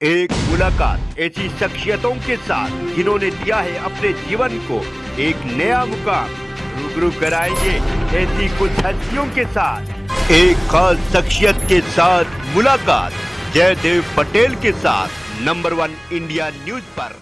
एक मुलाकात ऐसी शख्सियतों के साथ जिन्होंने दिया है अपने जीवन को एक नया मुकाम। रूबरू कराएंगे ऐसी कुछ हस्तियों के साथ एक खास शख्सियत के साथ मुलाकात जयदेव पटेल के साथ नंबर 1 इंडिया न्यूज पर।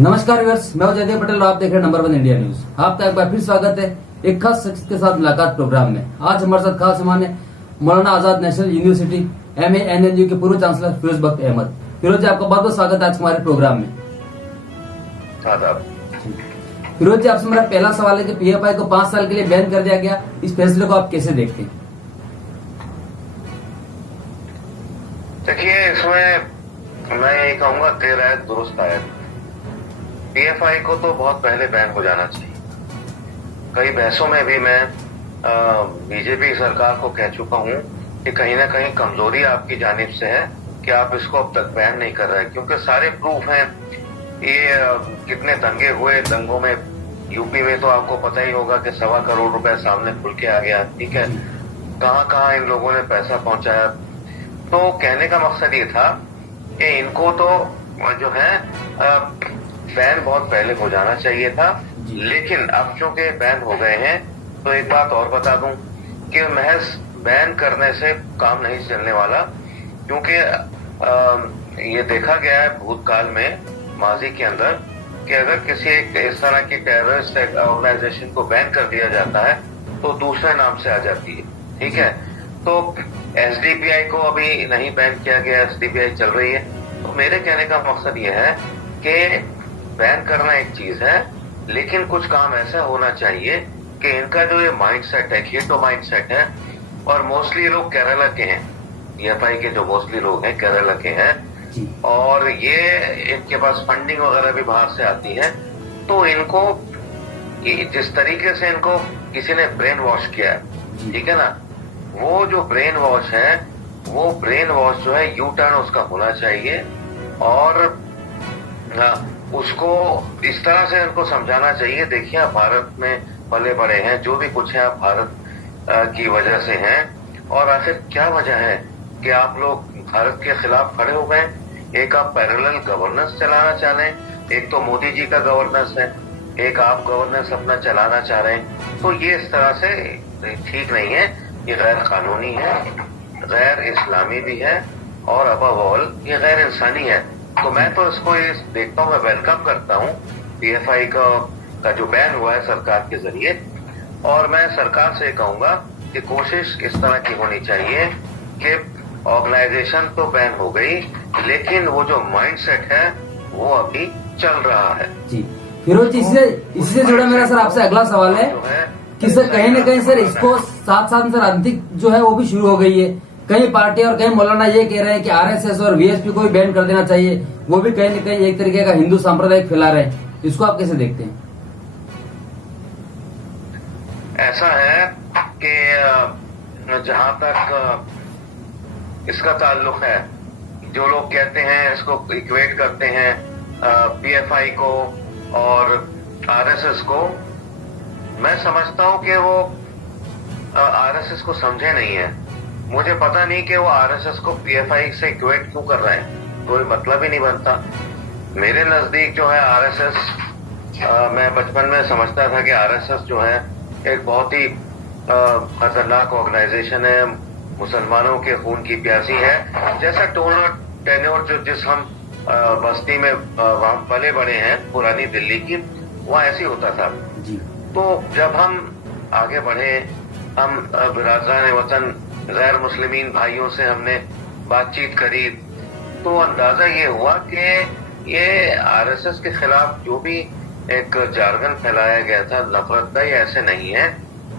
नमस्कार व्यूअर्स, मैं हूं जयदेव पटेल और आप देख रहे हैं नंबर 1 इंडिया न्यूज। आपका एक बार फिर स्वागत है एक खास शख्स के साथ मुलाकात प्रोग्राम में। आज हमारे साथ खास मेहमान है Maulana Azad national university MANNU के पूर्व चांसलर फिरोज बख्त अहमद। फिरोज जी, आपका बहुत बहुत स्वागत है आज हमारे प्रोग्राम में। फिरोज जी, आपसे मेरा पहला सवाल है कि PFI को 5 साल के लिए बैन कर दिया गया, इस फैसले को आप कैसे देखते हैं? देखिए, इसमें मैं यही कहूंगा देर आए दुरुस्त आए। PFI को तो बहुत पहले बैन हो जाना चाहिए। कई बहसों में भी मैं बीजेपी सरकार को कह चुका हूं कि कहीं ना कहीं कमजोरी आपकी जानिब से है कि आप इसको अब तक बैन नहीं कर रहे, क्योंकि सारे प्रूफ हैं। ये कितने दंगे हुए, दंगों में यूपी में तो आपको पता ही होगा कि 1.25 करोड़ रुपए सामने खुल के आ गया। ठीक है, कहाँ कहाँ इन लोगों ने पैसा पहुंचाया। तो कहने का मकसद ये था कि इनको तो जो है बैन बहुत पहले हो जाना चाहिए था, लेकिन अब चूंकि बैन हो गए हैं तो एक बात और बता दूं कि महज बैन करने से काम नहीं चलने वाला, क्योंकि ये देखा गया है भूतकाल में, माजी के अंदर, कि अगर किसी एक इस तरह की टेररिस्ट ऑर्गेनाइजेशन को बैन कर दिया जाता है तो दूसरे नाम से आ जाती है। ठीक है, तो SDPI को अभी नहीं बैन किया गया, SDPI चल रही है। तो मेरे कहने का मकसद ये है कि बैन करना एक चीज है, लेकिन कुछ काम ऐसा होना चाहिए कि इनका जो ये माइंडसेट है, खेतो माइंडसेट है, और मोस्टली लोग केरला के हैं। PFI के जो मोस्टली लोग हैं केरला के हैं, और ये इनके पास फंडिंग वगैरह भी बाहर से आती है। तो इनको जिस तरीके से इनको किसी ने ब्रेन वॉश किया है, ठीक है ना, वो जो ब्रेन वॉश है, वो ब्रेन वॉश जो है यू टर्न उसका होना चाहिए, और उसको इस तरह से इनको समझाना चाहिए। देखिए, आप भारत में पले बड़े हैं, जो भी कुछ है आप भारत की वजह से हैं, और आखिर क्या वजह है कि आप लोग भारत के खिलाफ खड़े हो गए। एक आप पैरेलल गवर्नेंस चलाना चाह रहे हैं, एक तो मोदी जी का गवर्नेंस है, एक आप गवर्नेंस अपना चलाना चाह रहे हैं। तो ये इस तरह से ठीक नहीं है, ये गैर कानूनी है, गैर इस्लामी भी है, और अबव ऑल ये गैर इंसानी है। तो मैं तो इसको देखता हूँ, मैं वेलकम करता हूँ PFI का जो बैन हुआ है सरकार के जरिए, और मैं सरकार से कहूंगा कि कोशिश इस तरह की होनी चाहिए कि ऑर्गेनाइजेशन तो बैन हो गई, लेकिन वो जो माइंडसेट है वो अभी चल रहा है। जी फिरोज जी, इससे जुड़ा मेरा सर आपसे अगला सवाल है कि सर कहीं न कहीं सर इसको साथ साथ सर अंतिक जो है वो भी शुरू हो गई है। कई पार्टी और कई मौलाना ये कह रहे हैं कि RSS और VSP को भी बैन कर देना चाहिए, वो भी कहीं न कहीं एक तरीके का हिंदू सांप्रदायिक फैला रहे हैं। इसको आप कैसे देखते हैं? ऐसा है कि जहां तक इसका ताल्लुक है, जो लोग कहते हैं, इसको इक्वेट करते हैं PFI को और RSS को, मैं समझता हूं कि वो RSS को समझे नहीं है। मुझे पता नहीं कि वो RSS को PFI से इक्वेट क्यों कर रहे हैं, कोई मतलब ही नहीं बनता। मेरे नजदीक जो है RSS, मैं बचपन में समझता था कि RSS जो है एक बहुत ही खतरनाक ऑर्गेनाइजेशन है, मुसलमानों के खून की प्यासी है। जैसा टोन टेन्योर जो जिस हम बस्ती में वहां पले बड़े हैं, पुरानी दिल्ली की, वहाँ ऐसे होता था। तो जब हम आगे बढ़े, हम बिरादरान वतन गैर मुस्लिमीन भाइयों से हमने बातचीत करी, तो अंदाजा ये हुआ कि ये RSS के खिलाफ जो भी एक जार्गन फैलाया गया था नफरत का, ये ऐसे नहीं है।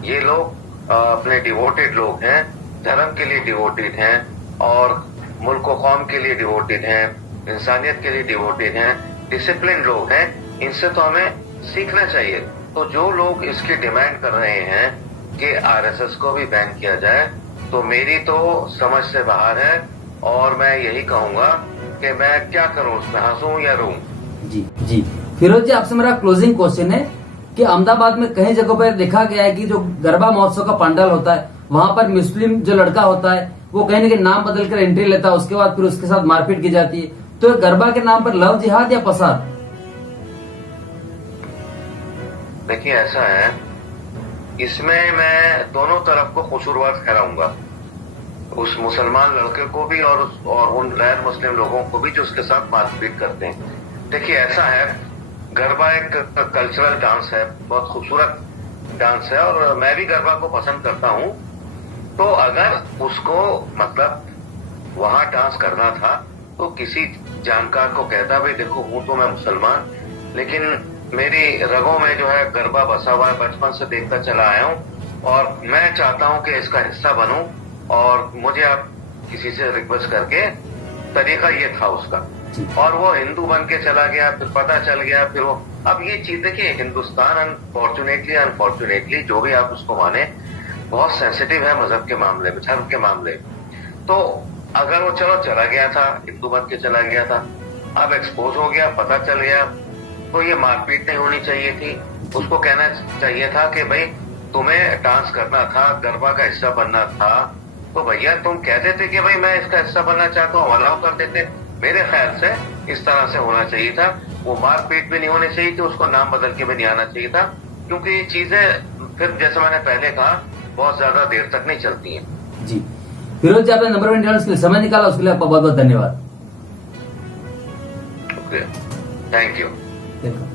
ये लोग अपने डिवोटेड लोग हैं, धर्म के लिए डिवोटेड हैं, और मुल्क व कौम के लिए डिवोटेड हैं, इंसानियत के लिए डिवोटेड हैं, डिसिप्लिन लोग हैं। इनसे तो हमें सीखना चाहिए। तो जो लोग इसकी डिमांड कर रहे हैं कि RSS को भी बैन किया जाए, तो मेरी तो समझ से बाहर है, और मैं यही कहूंगा कि मैं क्या करूं, उसमें हंसूं या रोऊं। जी फिरोज जी, आपसे मेरा क्लोजिंग क्वेश्चन है कि अहमदाबाद में कई जगहों पर देखा गया है कि जो गरबा महोत्सव का पंडाल होता है, वहां पर मुस्लिम जो लड़का होता है वो कहीं न कहीं नाम बदल कर एंट्री लेता है, उसके बाद फिर उसके साथ मारपीट की जाती है। तो गरबा के नाम पर लव जिहाद या फसाद? देखिए ऐसा है, इसमें मैं दोनों तरफ को कसूरवार ठहराऊंगा, उस मुसलमान लड़के को भी और उन गैर मुस्लिम लोगों को भी जो उसके साथ मारपीट करते हैं। देखिए ऐसा है, गरबा एक कल्चरल डांस है, बहुत खूबसूरत डांस है और मैं भी गरबा को पसंद करता हूं। तो अगर उसको मतलब वहां डांस करना था तो किसी जानकार को कहता भाई देखो हूं तो मैं मुसलमान, लेकिन मेरी रगों में जो है गरबा बसा हुआ है, बचपन से देखता चला आया हूं और मैं चाहता हूं कि इसका हिस्सा बनूं और मुझे आप किसी से रिक्वेस्ट करके, तरीका ये था उसका, और वो हिंदू बन के चला गया, फिर पता चल गया, फिर वो, अब ये चीज देखिए हिंदुस्तान अनफॉर्चुनेटली जो भी आप उसको माने बहुत सेंसिटिव है मजहब के मामले में, धर्म के मामले में। तो अगर वो चलो चला गया था, हिंदू बन के चला गया था, अब एक्सपोज हो गया, पता चल गया, तो ये मारपीट नहीं होनी चाहिए थी। उसको कहना चाहिए था कि भाई तुम्हें डांस करना था, गरबा का हिस्सा बनना था, तो भैया तुम कहते थे कि भाई मैं इसका हिस्सा बनना चाहता हूँ, अलाउ कर देते। मेरे ख्याल से इस तरह से होना चाहिए था, वो मारपीट भी नहीं होनी चाहिए थी, उसको नाम बदल के भी नहीं आना चाहिए था, क्योंकि ये चीजें फिर जैसे मैंने पहले कहा बहुत ज्यादा देर तक नहीं चलती हैं। जी फिरोज जी, आपने नंबर 1 के लिए समय निकाला, उसके लिए आपका बहुत बहुत धन्यवाद। Thank you.